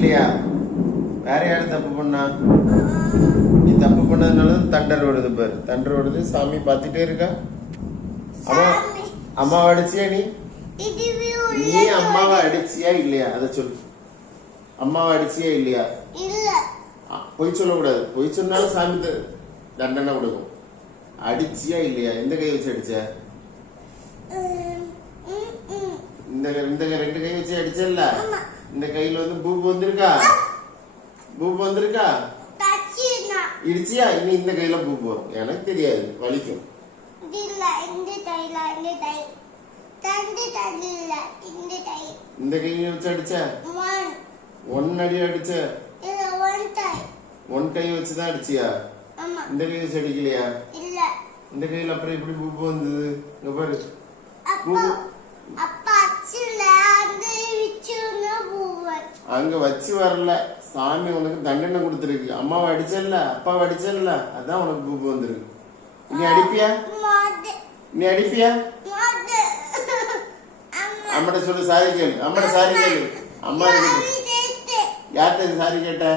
இல்லையா? வேற யாரு தப்பு பண்ணா? நீ தப்பு பண்ணதுனால தண்டர் ஓடுது பாரு. தண்டர் ஓடுது. சாமி பார்த்துட்டே இருக்கா. அம்மாவை அடிச்சியா நீ? நீ அம்மாவை அடிச்சியா இல்லையா? அதை சொல்லு. அம்மாவை அடிச்சியா இல்லையா? பொய் சொல்லக்கூடாது. பொய் சொன்னாலும் சாமி தண்டனை கொடுக்கும். அடிச்சியா இல்லையா? எந்த கை வச்சு அடிச்ச? இந்த ரெண்டு கை வச்சு அடிச்சல்ல. இந்த கையில வந்து பூப்பு வந்திருக்கா? பூப்பு வந்திருக்கா? இடிச்சியா? இனி இந்த கையில பூப்பு வரும். எனக்கு தெரியாது, வலிக்கும். இந்த கையை வச்சு அடிச்ச? ஒன்னு அடி அடிச்ச? ஒன் கை வச்சுதான் அடிச்சியா? இந்த கை வச்சு அடிக்கலையா? இந்த கையில அப்புறம் எப்படி பூப்பு வந்தது? இங்க பாரு. அங்க வச்சு வரல. சாமி உனக்கு தண்டனை கொடுத்துருக்கு. அம்மாவை அடிச்சல்ல, அப்பாவை அடிச்சல்ல, அதான் உனக்கு பூப்பு வந்திருக்கு. நீ அடிப்பியா? நீ அடிப்பியா? அம்மாட்ட சொல்லு, சாரி கேளு. அம்மாட்ட சாரி கேளு. அம்மா யார்கிட்ட சாரி கேட்ட?